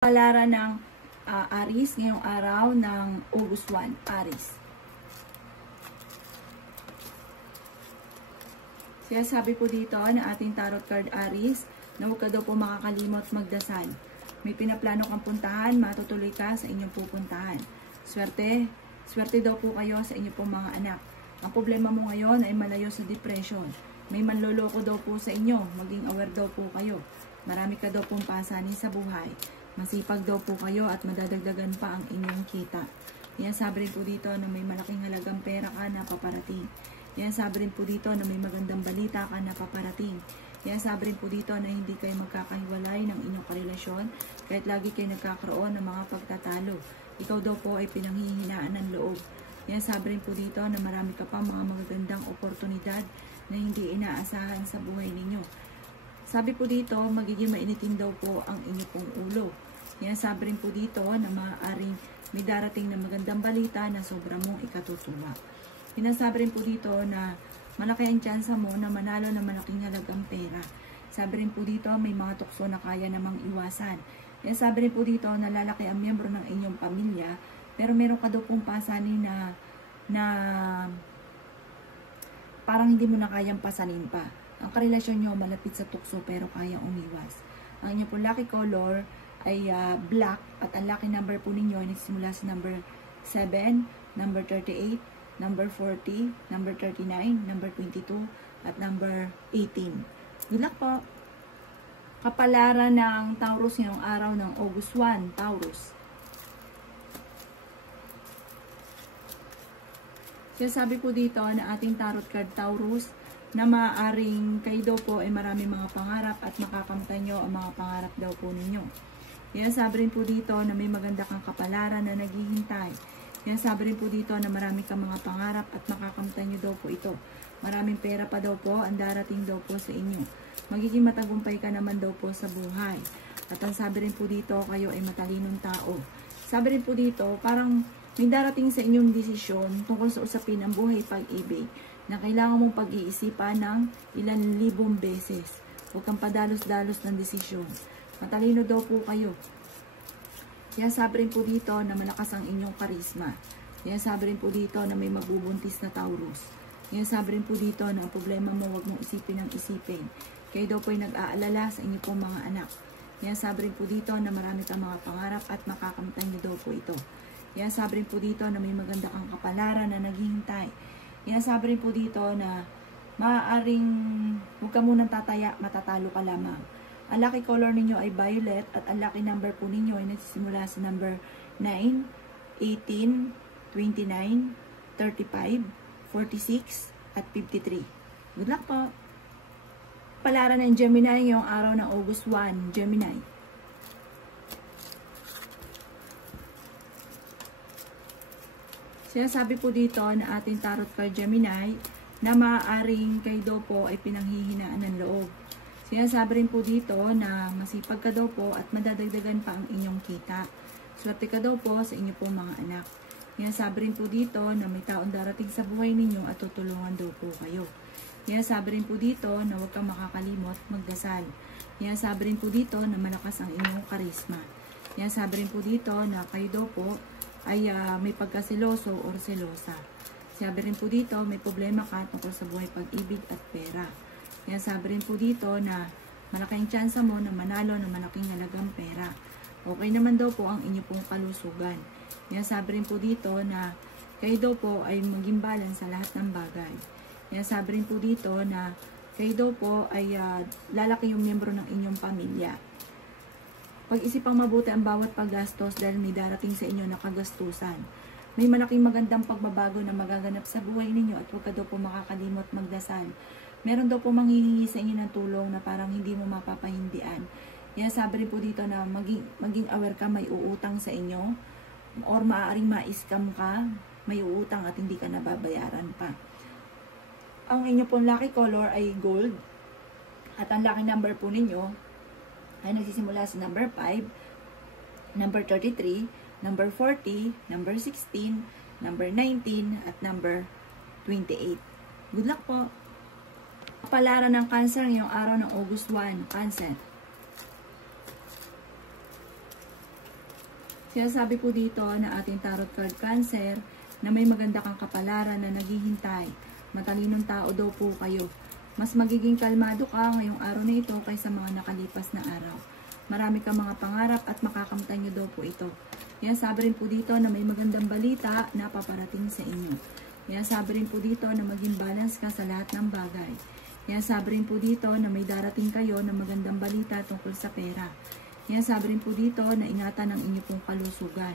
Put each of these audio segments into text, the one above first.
Palaran ng Aries ngayong araw ng August 1, Aries. Kaya sabi po dito na ating tarot card Aries na huwag ka daw po makakalimot magdasal. May pinaplano kang puntahan, matutuloy ka sa inyong pupuntahan. Swerte daw po kayo sa inyong pong mga anak. Ang problema mo ngayon ay malayo sa depression. May manloloko daw po sa inyo, maging aware daw po kayo. Marami ka daw pong pasanin sa buhay. Masipag daw po kayo at madadagdagan pa ang inyong kita. Yan sabi rin po dito na may malaking halagang pera ka na paparating. Yan sabi rin po dito na may magandang balita ka na paparating. Yan sabi rin po dito na hindi kayo magkakahiwalay ng inyong karelasyon kahit lagi kayo nagkakaroon ng mga pagtatalo. Ikaw daw po ay pinanghihinaan ng loob. Yan sabi rin po dito na marami ka pa mga magagandang oportunidad na hindi inaasahan sa buhay ninyo. Sabi po dito, magiging mainitin daw po ang inyong pong ulo. Yan sabi rin po dito na maaaring may darating na magandang balita na sobra mong ikatutuwa. Pinasabi rin po dito na malaki ang tsansa mo na manalo ng malaking halagang pera. Sabi rin po dito may mga tukso na kaya namang iwasan. Yan sabi rin po dito na lalaki ang miyembro ng inyong pamilya pero meron ka daw pong pasanin na parang hindi mo na kayang pasanin pa. Ang karelasyon nyo malapit sa tukso pero kaya umiwas. Ang inyong pong lucky color ay black at ang lucky number po ninyo ay nagsimula sa number 7, number 38, number 40, number 39, number 22, at number 18. Good luck po! Kapalaran ng Taurus ngayong araw ng August 1, Taurus. Sabi po dito na ating tarot card Taurus na maaaring kayo daw po ay marami mga pangarap at makakamtan nyo ang mga pangarap daw po ninyo. Yan sabi rin po dito na may maganda kang kapalaran na naghihintay. Yan sabi rin po dito na marami kang mga pangarap at makakamtan nyo daw po ito. Maraming pera pa daw po ang darating daw po sa inyo. Magiging matagumpay ka naman daw po sa buhay. At ang sabi rin po dito, kayo ay matalinong tao. Sabi rin po dito, parang may darating sa inyong desisyon tungkol sa usapin ng buhay pag-ibig na kailangan mong pag-iisipan ng ilan libong beses. Huwag kang padalos-dalos ng desisyon. Matalino daw po kayo. Kaya sabi rin po dito na malakas ang inyong karisma. Kaya sabi rin po dito na may magbubuntis na Taurus. Kaya sabi rin po dito na ang problema mo huwag mong isipin ng isipin. Kayo daw po ay nag-aalala sa inyong pong mga anak. Kaya sabi rin po dito na marami kang mga pangarap at makakamtan niyo daw po ito. Kaya sabi rin po dito na may maganda kang kapalaran na naghihintay. Kaya sabi rin po dito na maaaring huwag ka munang tataya, matatalo ka lamang. Ang lucky color ninyo ay violet at ang lucky number po ninyo ay nagsisimula sa number 9, 18, 29, 35, 46, at 53. Good luck po! Palaran ng Gemini ngayong araw ng August 1, Gemini. Sinasabi po dito na ating tarot card Gemini na maaaring kayo daw po ay pinanghihinaan ng loob. Sinasabi rin po dito na masipag ka daw po at madadagdagan pa ang inyong kita. Swerte ka daw po sa inyong pong mga anak. Sinasabi rin po dito na may taong darating sa buhay ninyo at tutulungan daw po kayo. Sinasabi rin po dito na huwag kang makakalimot magdasal. Sinasabi rin po dito na malakas ang inyong karisma. Sinasabi rin po dito na kayo daw po ay may pagkasiloso or selosa. Sabi rin po dito, may problema ka tungkol sa buhay pag-ibig at pera. Kaya sabi rin po dito na malaking tsansa mo na manalo ng malaking halagang pera. Okay naman daw po ang inyo pong kalusugan. Kaya sabi rin po dito na kayo daw po ay maging balance sa lahat ng bagay. Kaya sabi rin po dito na kayo daw po ay lalaki yung miyembro ng inyong pamilya. Pag-isipang mabuti ang bawat paggastos dahil may darating sa inyo na kagastusan. May malaking magandang pagbabago na magaganap sa buhay ninyo at huwag ka daw po makakalimot magdasal. Meron daw po manghihingi sa inyo ng tulong na parang hindi mo mapapahindian. Yan sabi rin po dito na maging aware ka, may uutang sa inyo or maaaring ma-scam ka, may uutang at hindi ka nababayaran pa. Ang inyo pong lucky color ay gold at ang lucky number po ninyo ay nagsisimula sa number 5, number 33, number 40, number 16, number 19, at number 28. Good luck po! Palaran ng Cancer ngayong araw ng August 1, Cancer. Sinasabi po dito na ating tarot card Cancer na may maganda kang kapalaran na naghihintay. Matalinong tao daw po kayo. Mas magiging kalmado ka ngayong araw na ito kaysa mga nakalipas na araw. Marami kang mga pangarap at makakamtan nyo daw po ito. Yan, sabi rin po dito na may magandang balita na paparating sa inyo. Yan, sabi rin po dito na maging balance ka sa lahat ng bagay. Yan, sabi rin po dito na may darating kayo na magandang balita tungkol sa pera. Yan, sabi rin po dito na ingatan ang inyo pong kalusugan.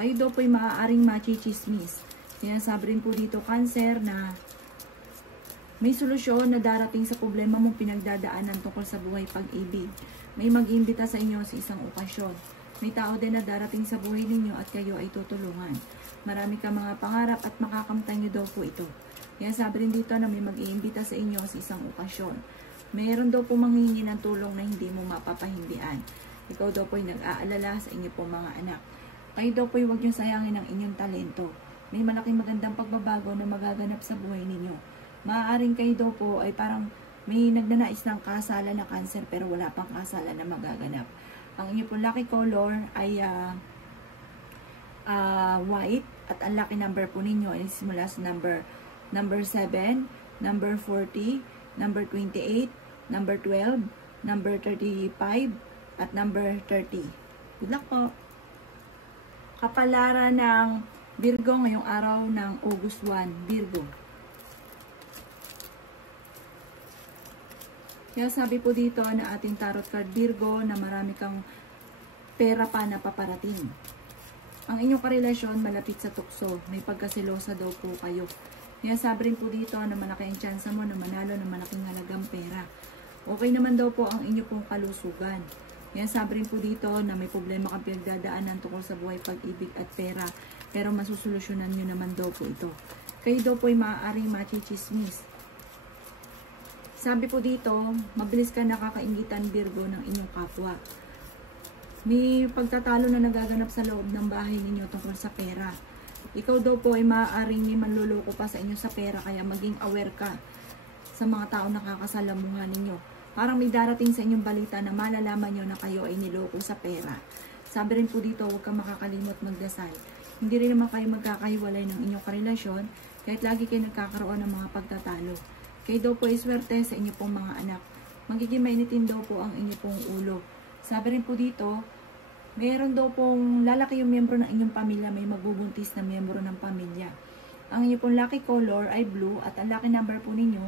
Kayo daw po'y maaaring machichismis. Yan, sabi rin po dito Cancer na may solusyon na darating sa problema mong pinagdadaanan tungkol sa buhay pag-ibig. May mag-imbita sa inyo sa isang okasyon. May tao din na darating sa buhay ninyo at kayo ay tutulungan. Marami ka mga pangarap at makakamtan nyo daw po ito. Yan, sabi rin dito na may mag-iimbita sa inyo sa isang okasyon. Mayroon daw po manghihingi ng tulong na hindi mo mapapahindian. Ikaw daw po'y nag-aalala sa inyo po mga anak. Kayo daw po'y huwag niyong sayangin ang inyong talento. May malaking magandang pagbabago na magaganap sa buhay ninyo. Maaaring kayo daw po ay parang may nagnanais ng kasalan na Cancer pero wala pang kasalan na magaganap. Ang inyo pong lucky color ay white at ang lucky number po ninyo ay simula sa number 7, number 40, number 28, number 12, number 35, at number 30. Good luck po. Kapalaran ng Virgo ngayong araw ng August 1. Virgo. Kaya sabi po dito na ating tarot card Virgo na marami kang pera pa na paparating. Ang inyong karelasyon malapit sa tukso. May pagkasilosa daw po kayo. Kaya sabi rin po dito na malaki ang tsansa mo na manalo ng malaking halagang pera. Okay naman daw po ang inyo pong kalusugan. Yan, sabi rin po dito na may problema kang pinagdadaanan tungkol sa buhay, pag-ibig at pera. Pero masusolusyonan nyo naman daw po ito. Kayo daw po ay maaaring machichismis. Sabi po dito, mabilis ka nakakaingitan Virgo ng inyong kapwa. May pagtatalo na nagaganap sa loob ng bahay ninyo tungkol sa pera. Ikaw daw po ay maaaring may manluloko pa sa inyo sa pera kaya maging aware ka sa mga tao nakakasalamuhan ninyo. Parang may darating sa inyong balita na malalaman nyo na kayo ay niloko sa pera. Sabi rin po dito, huwag kang makakalimot magdasal. Hindi rin naman kayo magkakahiwalay ng inyong karelasyon kahit lagi kayo nagkakaroon ng mga pagtatalo. Kayo daw po ay swerte sa inyo pong mga anak. Magiging mainitin daw po ang inyo pong ulo. Sabi rin po dito, mayroon daw pong lalaki yung miyembro ng inyong pamilya, may magbubuntis na miyembro ng pamilya. Ang inyo pong lucky color ay blue at ang lucky number po ninyo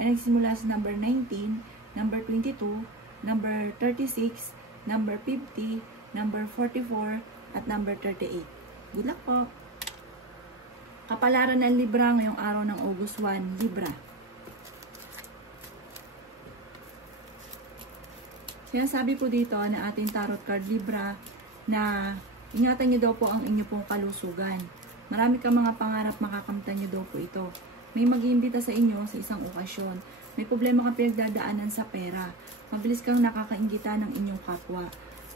ay nagsimula sa number 19, number 22, number 36, number 50, number 44, at number 38. Good luck po! Kapalaran ng Libra ngayong araw ng August 1, Libra. Kaya sabi po dito na ating tarot card Libra na ingatan nyo daw po ang inyo pong kalusugan. Marami kang mga pangarap, makakamtan nyo daw po ito. May mag-iimbita sa inyo sa isang okasyon. May problema kang pinagdadaanan sa pera. Mabilis kang nakakainggitan ng inyong kapwa.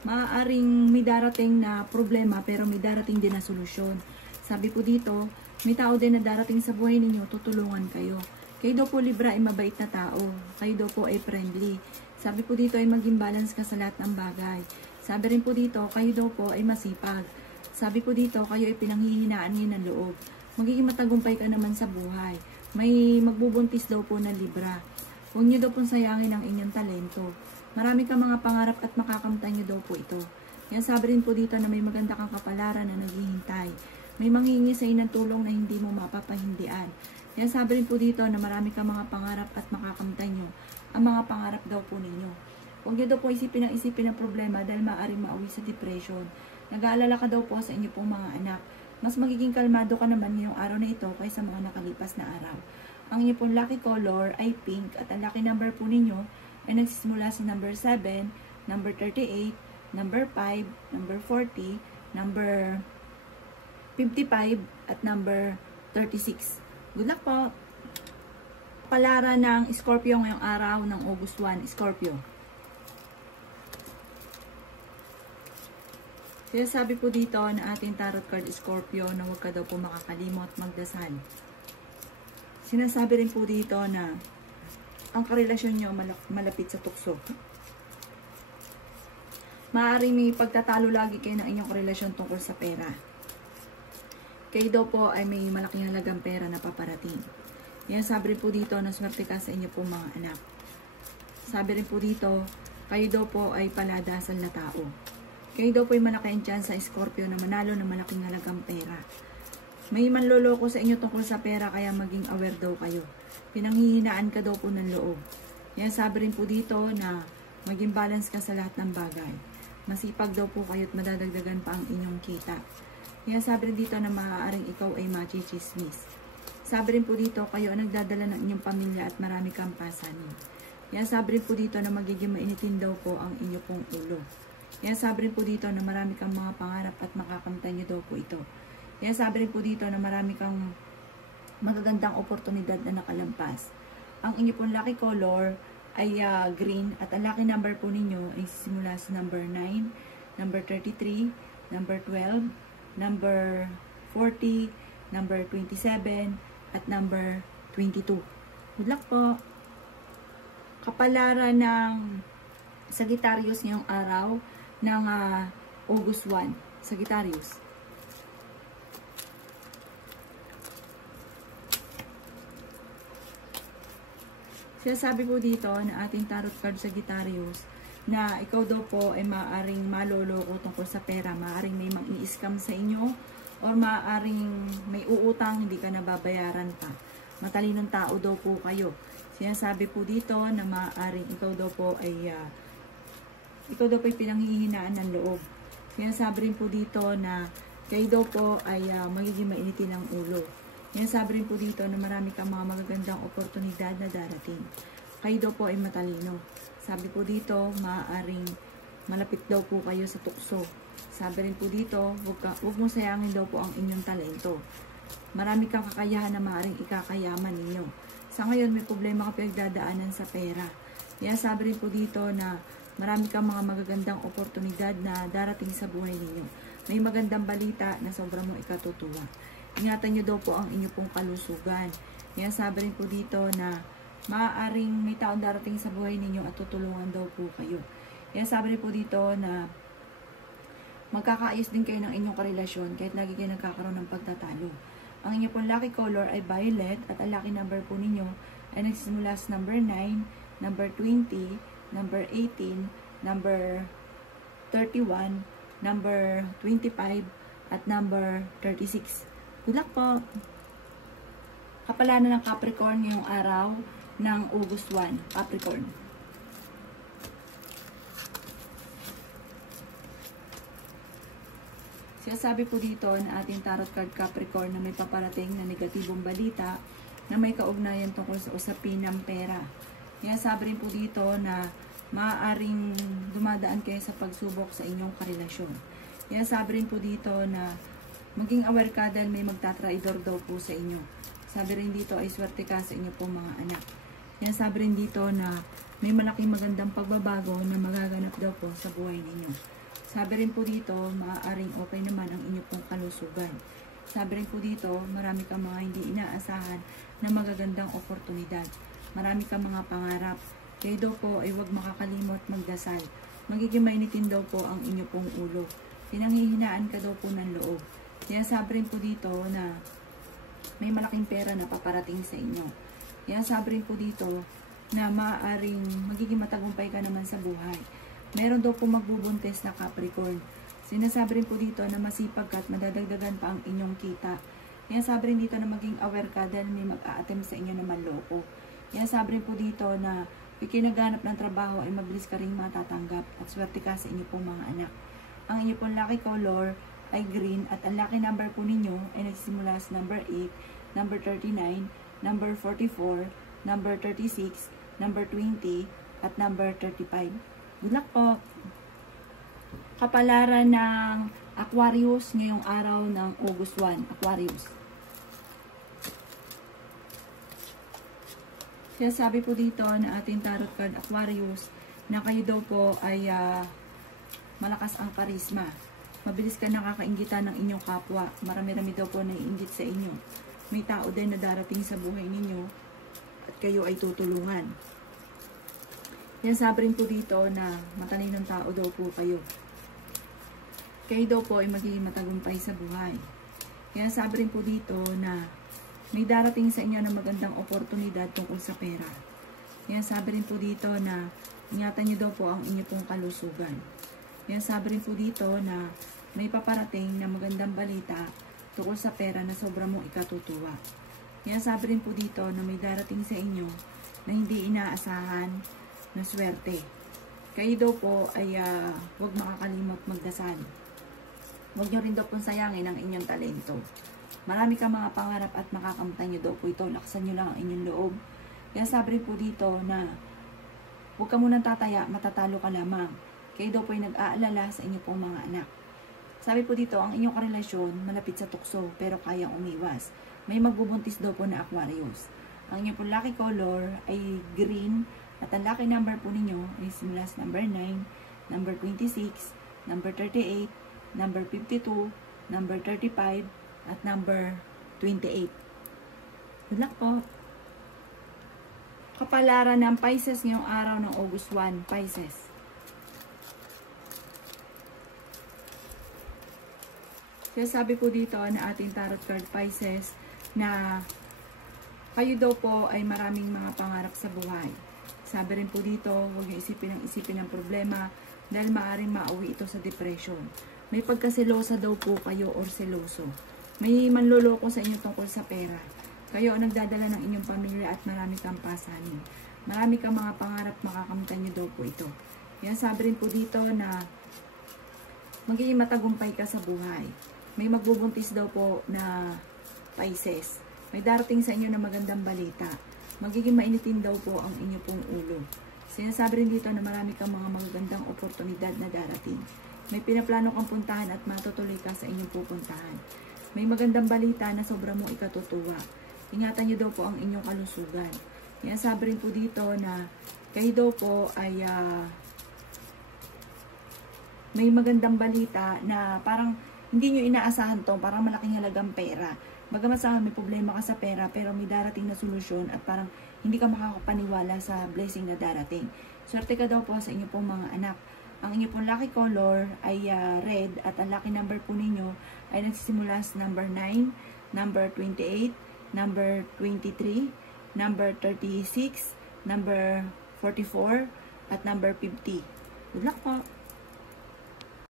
Maaaring may darating na problema pero may darating din na solusyon. Sabi po dito, may tao din na darating sa buhay ninyo, tutulungan kayo. Kayo daw po Libra ay mabait na tao. Kayo daw po ay friendly. Sabi po dito ay maging balance ka sa lahat ng bagay. Sabi rin po dito, kayo daw po ay masipag. Sabi po dito, kayo ay pinanghihinaan niyo ng loob. Magiging matagumpay ka naman sa buhay. May magbubuntis daw po na Libra. Huwag niyo daw pong sayangin ang inyong talento. Marami kang mga pangarap at makakamtan niyo daw po ito. Yan, sabi rin po dito na may maganda kang kapalaran na naghihintay. May manghingi sa inyo ng tulong na hindi mo mapapahindian. Yan, sabi rin po dito na marami kang mga pangarap at makakamtan niyo ang mga pangarap daw po ninyo. Huwag niyo daw po isipin ng problema dahil maaaring mauwi sa depression. Nag-aalala ka daw po sa inyo pong mga anak. Mas magiging kalmado ka naman ngayong araw na ito kaysa mga nakalipas na araw. Ang inyo pong lucky color ay pink at ang lucky number po ninyo ay nagsisimula sa number 7, number 38, number 5, number 40, number 55, at number 36. Good luck po! Palara ng Scorpio ngayong araw ng August 1, Scorpio. Kaya sabi po dito na ating tarot card Scorpio na huwag ka daw po makakalimot magdasal. Sinasabi rin po dito na ang karelasyon nyo malapit sa tukso. Maaaring may pagtatalo lagi kayo ng inyong relasyon tungkol sa pera. Kayo daw po ay may malaking halagang pera na paparating. Yan, sabi rin po dito na swerte ka sa inyo po mga anak. Sabi rin po dito, kayo daw po ay paladasal na tao. Kayo daw po ay malaking chance sa Scorpio na manalo ng malaking halagang pera. May manloloko sa inyo tungkol sa pera kaya maging aware daw kayo. Pinanghihinaan ka daw po ng loob. Yan, sabi rin po dito na maging balance ka sa lahat ng bagay. Masipag daw po kayo at madadagdagan pa ang inyong kita. Yan, sabi rin dito na maaaring ikaw ay machichismis. Sabi rin po dito, kayo ang nagdadala ng inyong pamilya at marami kang pasanin. Yan, sabi rin po dito na magiging mainitin daw po ang inyo pong ulo. Yan, sabi rin po dito na marami kang mga pangarap at makakamtan nyo daw po ito. Yan, sabi rin po dito na marami kang magagandang oportunidad na nakalampas. Ang inyo pong lucky color ay green at ang lucky number po ninyo ay simula sa number 9, number 33, number 12, number 40, number 27, at number 22. Good luck po! Kapalaran ng Sagittarius ngayong araw ng August 1. Sagittarius. Sinasabi po dito na ating tarot card Sagittarius na ikaw daw po ay maaaring maloloko tungkol sa pera, maaaring may mang-i-scam sa inyo, or maaaring may uutang hindi ka nababayaran pa. Matalinong tao daw po kayo. Sinasabi po dito na maaaring ikaw daw po ay pinanghihinaan ng loob. Sinasabi rin po dito na kayo daw po ay magiging mainitin ng ulo. Sinasabi rin po dito na marami kang mga magagandang oportunidad na darating. Kayo daw po ay matalino. Sabi po dito, maaaring malapit daw po kayo sa tukso. Sabi rin po dito, huwag mong sayangin daw po ang inyong talento. Marami kang kakayahan na maaaring ikakayaman ninyo. Sa ngayon, may problema ka pinagdadaanan sa pera. Kaya sabi rin po dito na marami kang mga magagandang oportunidad na darating sa buhay ninyo. May magandang balita na sobrang mo ikatutuwa. Ingatan nyo daw po ang inyo pong kalusugan. Kaya sabi rin po dito na maaaring may taong darating sa buhay ninyo at tutulungan daw po kayo. Kaya sabi rin po dito na magkakaayos din kayo ng inyong karelasyon kahit lagi kayo nagkakaroon ng pagtatalo. Ang inyong pong lucky color ay violet at ang lucky number po ninyo ay nagsisimula sa number 9, number 20, number 18, number 31, number 25, at number 36. Good luck po! Kapalaran ng Capricorn ngayong araw ng August 1. Capricorn. Sinasabi po dito na ating tarot card Capricorn na may paparating na negatibong balita na may kaugnayan tungkol sa usapin ng pera. Kaya sabi rin po dito na maaaring dumadaan kayo sa pagsubok sa inyong karelasyon. Kaya sabi rin po dito na maging aware ka dahil may magtatraidor daw po sa inyo. Sabi rin dito ay swerte ka sa inyo po mga anak. Kaya sabi rin dito na may malaking magandang pagbabago na magaganap daw po sa buhay ninyo. Sabi rin po dito, maaaring okay naman ang inyo pong kalusugan. Sabi rin po dito, marami kang mga hindi inaasahan na magagandang oportunidad. Marami kang mga pangarap. Kayo daw po ay huwag makakalimot magdasal. Magiging mainitin daw po ang inyo pong ulo. Pinanghihinaan ka daw po ng loob. Kaya sabi rin po dito na may malaking pera na paparating sa inyo. Kaya sabi rin po dito na maaaring magiging matagumpay ka naman sa buhay. Meron daw po magbubuntis na Capricorn. Sinasabi rin po dito na masipag ka at madadagdagan pa ang inyong kita. Kaya sabi rin dito na maging aware ka dahil may mag-a-attempt sa inyo na manloko. Kaya sabi rin po dito na ikinaghanap ng trabaho ay mabilis ka rin matatanggap at swerte ka sa inyo pong mga anak. Ang inyo pong lucky color ay green at ang lucky number po ninyo ay nagsisimula sa number 8, number 39, number 44, number 36, number 20, at number 35. Good luck po! Kapalaran ng Aquarius ngayong araw ng August 1. Aquarius. Kaya sabi po dito na ating tarot card Aquarius na kayo daw po ay malakas ang karisma. Mabilis ka nakakaingitan ng inyong kapwa. Marami-rami daw po naiinggit sa inyo. May tao din na darating sa buhay ninyo at kayo ay tutulungan. Yan, sabi rin po dito na matalinong tao daw po kayo. Kayo daw po ay magiging matagumpay sa buhay. Yan, sabi rin po dito na may darating sa inyo na magandang oportunidad tungkol sa pera. Yan, sabi rin po dito na ingatan nyo daw po ang inyo pong kalusugan. Yan, sabi rin po dito na may paparating na magandang balita tungkol sa pera na sobrang mong ikatutuwa. Yan, sabi rin po dito na may darating sa inyo na hindi inaasahan na swerte. Kayo daw po ay huwag makakalimot magdasal. Huwag nyo rin daw pong sayangin ang inyong talento. Marami kang mga pangarap at makakamtan nyo daw po ito. Laksan nyo lang ang inyong loob. Kaya sabi rin po dito na huwag ka munang tataya, matatalo ka lamang. Kayo daw po ay nag-aalala sa inyong pong mga anak. Sabi po dito, ang inyong karelasyon malapit sa tukso pero kayang umiwas. May magbubuntis daw po na Aquarius. Ang inyong pong lucky color ay green. At ang lucky number po ninyo ay simulas number 9, number 26, number 38, number 52, number 35, at number 28. Good luck po! Kapalaran ng Pisces ngayong araw ng August 1, Pisces. Kaya sabi po dito na ating tarot card Pisces na kayo daw po ay maraming mga pangarap sa buhay. Sabi rin po dito, huwag niyo isipin ang problema dahil maaaring mauwi ito sa depression. May pagkaselosa daw po kayo or seloso. May manloloko sa inyo tungkol sa pera. Kayo ang nagdadala ng inyong pamilya at marami kang pasanin. Marami kang mga pangarap, makakamtan niyo daw po ito. Yan, sabi rin po dito na magiging matagumpay ka sa buhay. May magbubuntis daw po na Pisces. May darating sa inyo na magandang balita. Magiging mainitin daw po ang inyo pong ulo. Sinasabi rin dito na marami kang mga magagandang oportunidad na darating. May pinaplano kang puntahan at matutuloy ka sa inyong pupuntahan. May magandang balita na sobrang mong ikatutuwa. Ingatan nyo daw po ang inyong kalusugan. Yan, sabi rin po dito na kayo daw po ay may magandang balita na parang hindi nyo inaasahan to, parang malaking halagang pera. Bagamat sa may problema ka sa pera, pero may darating na solusyon at parang hindi ka makakapaniwala sa blessing na darating. Swerte ka daw po sa inyo pong mga anak. Ang inyo pong lucky color ay red at ang lucky number po ninyo ay nagsisimula sa number 9, number 28, number 23, number 36, number 44, at number 50. Good luck po!